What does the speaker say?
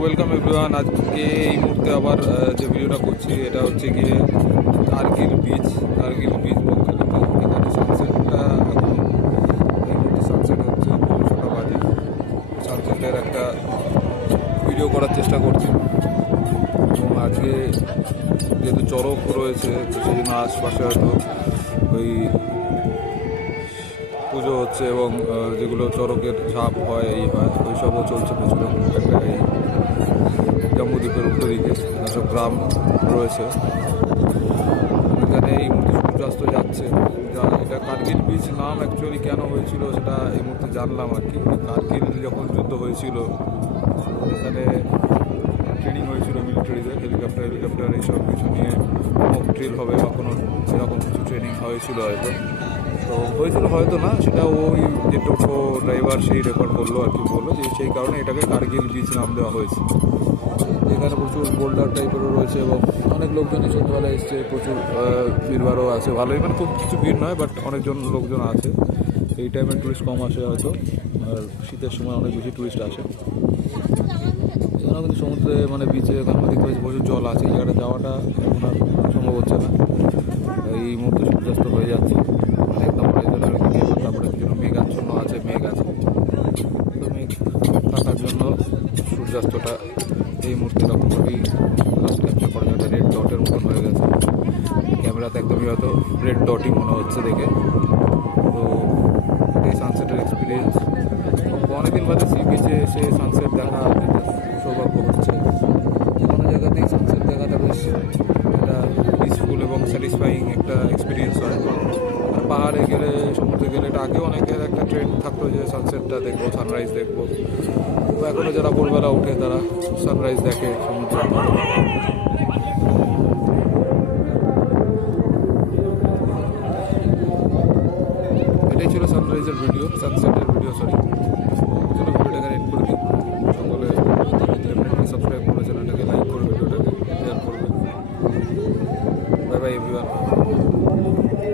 Welcome everyone. আজকে এই মুহূর্তে আবার যে ভিডিওটা করছি এটা হচ্ছে গিয়ে কার্গিল বিচ বলতে এখানে সানসেটটা এখন এই মুহূর্তে সানসেট হচ্ছে 6টা বাজে। সানসেটের একটা ভিডিও করার চেষ্টা করছি এবং আজকে যেহেতু চড়ক রয়েছে তো সেই জন্য আশপাশে হয়তো ওই পুজো হচ্ছে এবং যেগুলো চড়কের ঝাঁপ হয় এই হয় ওই সবও চলছে প্রচুর। একটা এই জম্বুদ্বীপের উত্তর দিকে সব গ্রাম রয়েছে, এখানে এই মুহূর্তে সূর্যাস্ত যাচ্ছে। এটা কার্গিল বিচ নাম অ্যাকচুয়ালি কেন হয়েছিল সেটা এই মুহূর্তে জানলাম আর কি। কার্গিল যখন যুদ্ধ হয়েছিল এখানে ট্রেনিং হয়েছিল মিলিটারিদের, হেলিকপ্টার এইসব কিছু নিয়ে মক ড্রিল হবে বা কোনো সেরকম কিছু ট্রেনিং হয়েছিল হয়তো। তো হয়েছিল হয়তো না, সেটা ওই যে টোটো ড্রাইভার সেই রেকর্ড করলো আর কি, বললো যে সেই কারণে এটাকে কার্গিল বিচ নাম দেওয়া হয়েছে। এখানে প্রচুর বোল্ডার টাইপেরও রয়েছে এবং অনেক লোকজনই সন্ধ্যাবেলা এসছে, প্রচুর ভিড়ভাড়ও আছে ভালোই, মানে খুব কিছু ভিড় নয় বাট অনেকজন লোকজন আছে। এই টাইমে টুরিস্ট কম আসে হয়তো, আর শীতের সময় অনেক বেশি টুরিস্ট আসে। এখানেও কিন্তু সমুদ্রে মানে বিচে এখানে দেখতে পাচ্ছি প্রচুর জল আছে। এই জায়গাটা যাওয়াটা এখন আর সম্ভব হচ্ছে না, এই মুহূর্তে সূর্যাস্ত হয়ে যাচ্ছে মানে একদম হরাইজনের দিকে। তারপরে কিছু মেঘাচ্ছন্ন আছে, মেঘ আছে, তো মেঘ থাকার জন্য সূর্যাস্তটা এই মুহূর্তে এরকমভাবেই ক্যাপচার করা যায়। রেড ডটের মতন হয়ে গেছে ক্যামেরাতে, একদমই হয়তো রেড ডটই মনে হচ্ছে দেখে। তো এটাই সানসেটের এক্সপিরিয়েন্স। অনেকদিন বাদে সি বিচে এসে সানসেট দেখা সৌভাগ্য হচ্ছে। কোনো জায়গাতেই সানসেট দেখাটা বেশ একটা পিসফুল এবং স্যাটিসফাইং একটা এক্সপিরিয়েন্স হয়। আর পাহাড়ে গেলে, সমুদ্রে গেলে এটা আগেও অনেকের একটা ট্রেন্ড থাকতো যে সানসেটটা দেখবো, সানরাইজ দেখবো। তো এখনও যারা ভোরবেলা ওঠে তারা সানরাইজ দেখে সমুদ্রে। এটাই ছিল সানরাইজের ভিডিও, সানসেটের ভিডিও সরি।